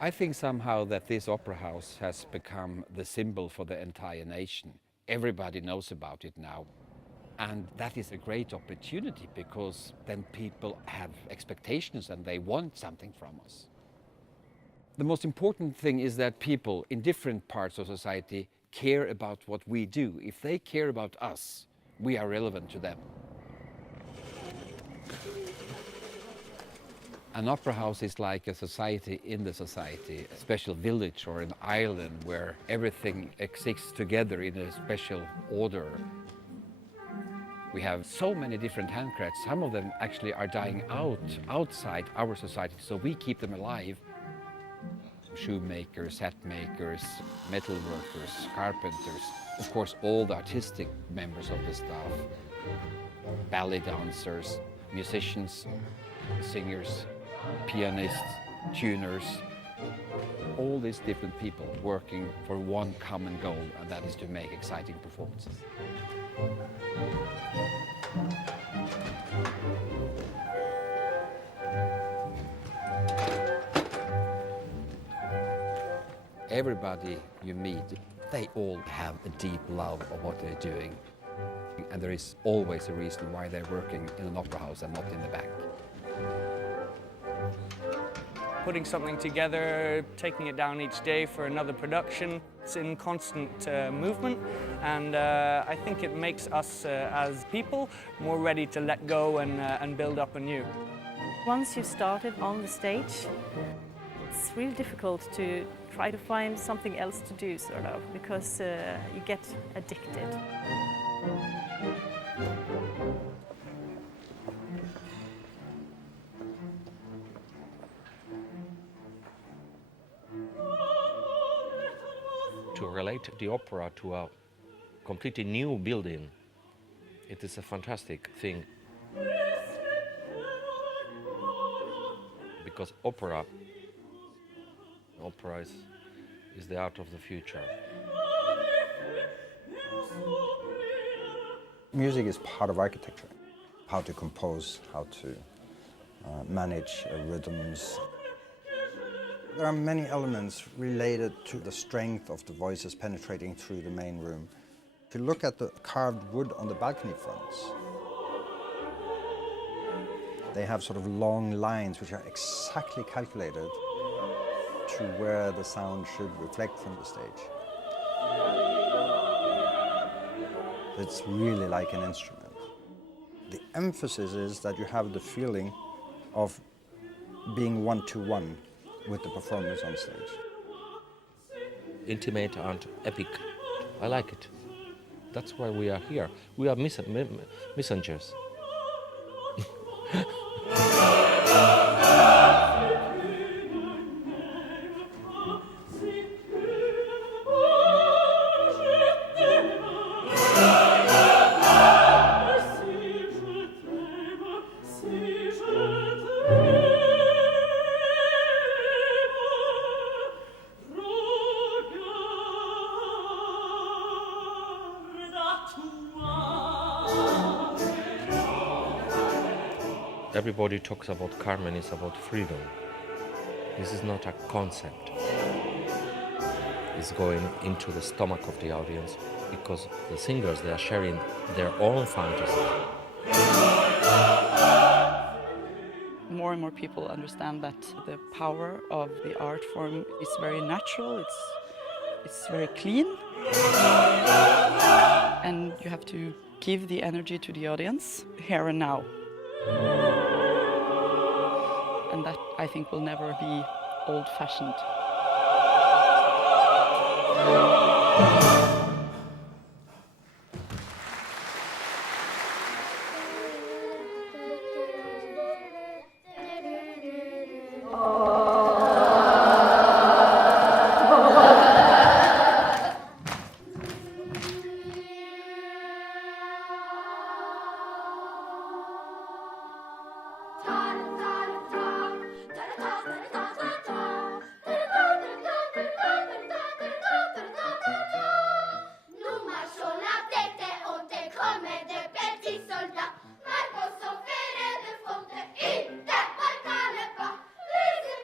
I think somehow that this opera house has become the symbol for the entire nation. Everybody knows about it now. And that is a great opportunity because then people have expectations and they want something from us. The most important thing is that people in different parts of society care about what we do. If they care about us, we are relevant to them. An opera house is like a society in the society, a special village or an island where everything exists together in a special order. We have so many different handcrafts. Some of them actually are dying out outside our society, so we keep them alive. Shoemakers, hat makers, metal workers, carpenters, of course all the artistic members of the staff, ballet dancers, musicians, singers, pianists, tuners, all these different people working for one common goal, and that is to make exciting performances. Everybody you meet, they all have a deep love of what they're doing. And there is always a reason why they're working in an opera house and not in the back. Putting something together, taking it down each day for another production, it's in constant movement, and I think it makes us as people more ready to let go and build up anew. Once you've started on the stage, it's really difficult to try to find something else to do, sort of, because you get addicted. To relate the opera to a completely new building, it is a fantastic thing. Because opera is the art of the future. Music is part of architecture. How to compose, how to manage rhythms. There are many elements related to the strength of the voices penetrating through the main room. If you look at the carved wood on the balcony fronts, they have sort of long lines which are exactly calculated to where the sound should reflect from the stage. It's really like an instrument. The emphasis is that you have the feeling of being one-to-one with the performance on stage. Intimate and epic. I like it. That's why we are here. We are messengers. Everybody talks about Carmen is about freedom. This is not a concept. It's going into the stomach of the audience because the singers, they are sharing their own fantasy. More and more people understand that the power of the art form is very natural, it's very clean. And you have to give the energy to the audience here and now. And that, I think, will never be old-fashioned. Inte, man kan det bara. Lyser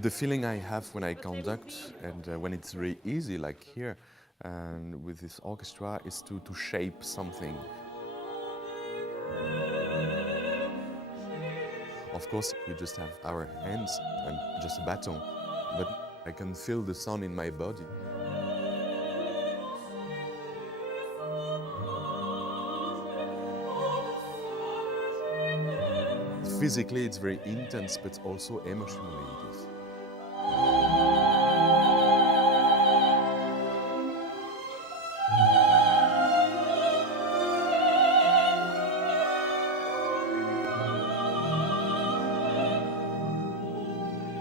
The feeling I have when I conduct and when it's very easy, like here, and with this orchestra, is to shape something. Of course, we just have our hands and just a baton, but I can feel the sound in my body. Physically, it's very intense, but also emotionally it is.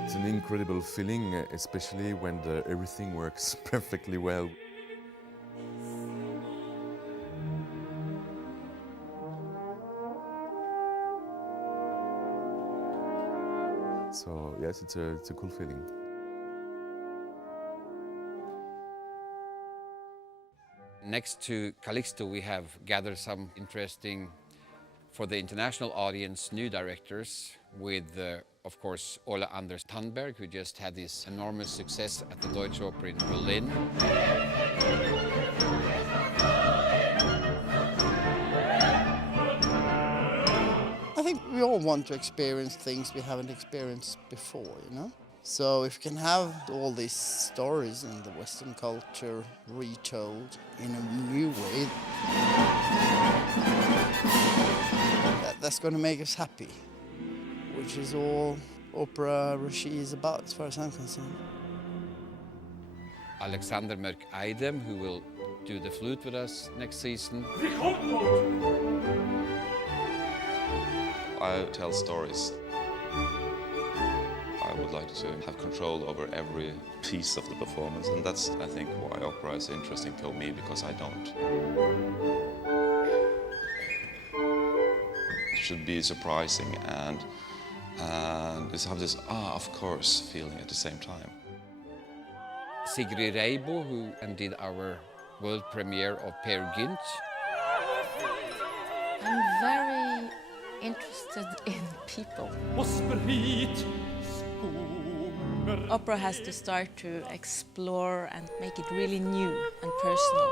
It's an incredible feeling, especially when everything works perfectly well. So yes, it's a cool feeling. Next to Calixto, we have gathered some interesting, for the international audience, new directors with, of course, Ole Anders Tandberg, who just had this enormous success at the Deutsche Oper in Berlin. I think we all want to experience things we haven't experienced before, you know? So if you can have all these stories in the Western culture retold in a new way, that's going to make us happy, which is all opera regie is about, as far as I'm concerned. Alexander Mørk-Eidem, who will do the flute with us next season. I tell stories. I would like to have control over every piece of the performance, and that's, I think, why opera is interesting for me, because I don't. It should be surprising and have this of course feeling at the same time. Sigrid Reibo, who did our world premiere of Peer Gynt. I'm very interested in people. Opera has to start to explore and make it really new and personal.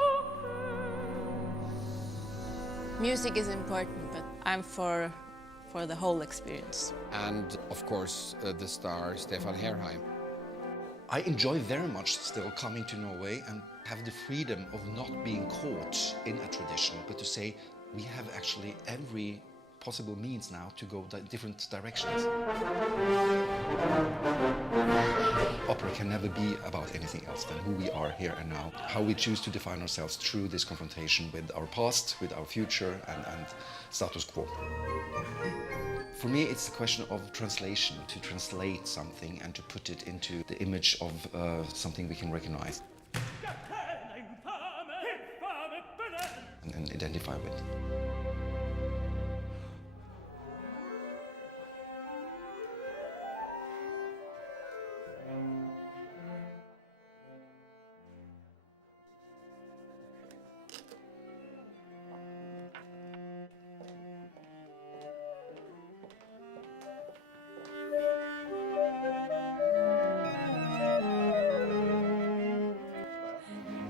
Music is important, but I'm for the whole experience. And, of course, the star Stefan Herheim. I enjoy very much still coming to Norway and have the freedom of not being caught in a tradition, but to say we have actually every possible means now to go different directions. Opera can never be about anything else than who we are here and now, how we choose to define ourselves through this confrontation with our past, with our future and status quo. For me, it's a question of translation, to translate something and to put it into the image of something we can recognize and identify with.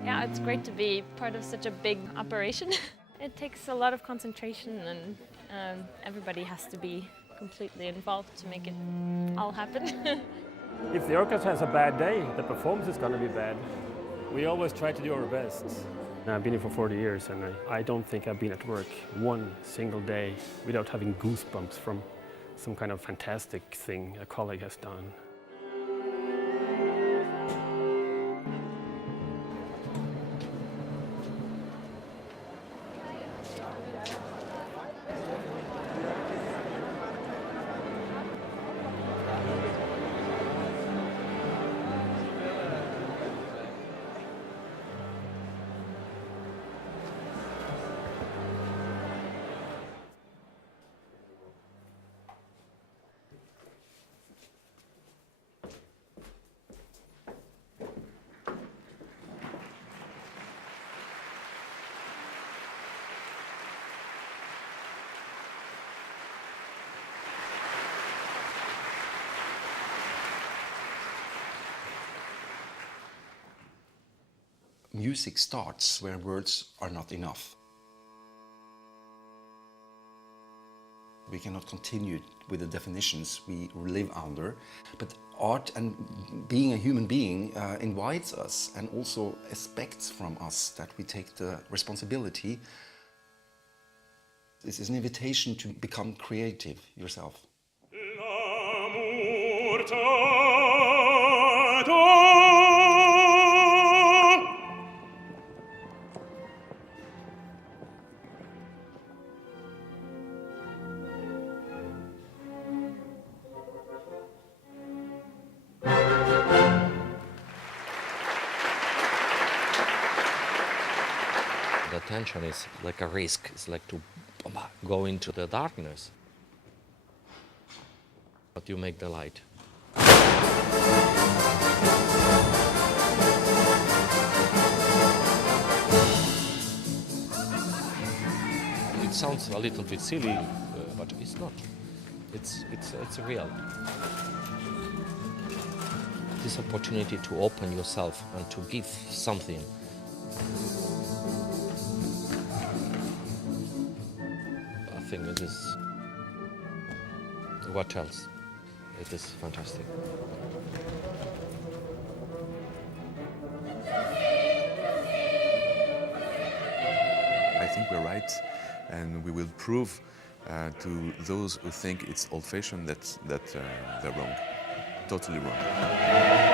Yeah, it's great to be part of such a big operation. It takes a lot of concentration and everybody has to be completely involved to make it all happen. If the orchestra has a bad day, the performance is going to be bad. We always try to do our best. I've been here for 40 years and I don't think I've been at work one single day without having goosebumps from some kind of fantastic thing a colleague has done. music starts where words are not enough. We cannot continue with the definitions we live under, but art and being a human being invites us and also expects from us that we take the responsibility. This is an invitation to become creative yourself. The tension is like a risk. It's like to go into the darkness. But you make the light. It sounds a little bit silly, but it's not. It's real. This opportunity to open yourself and to give something. I think it is. What else? It is fantastic. I think we're right, and we will prove to those who think it's old-fashioned that they're wrong, totally wrong.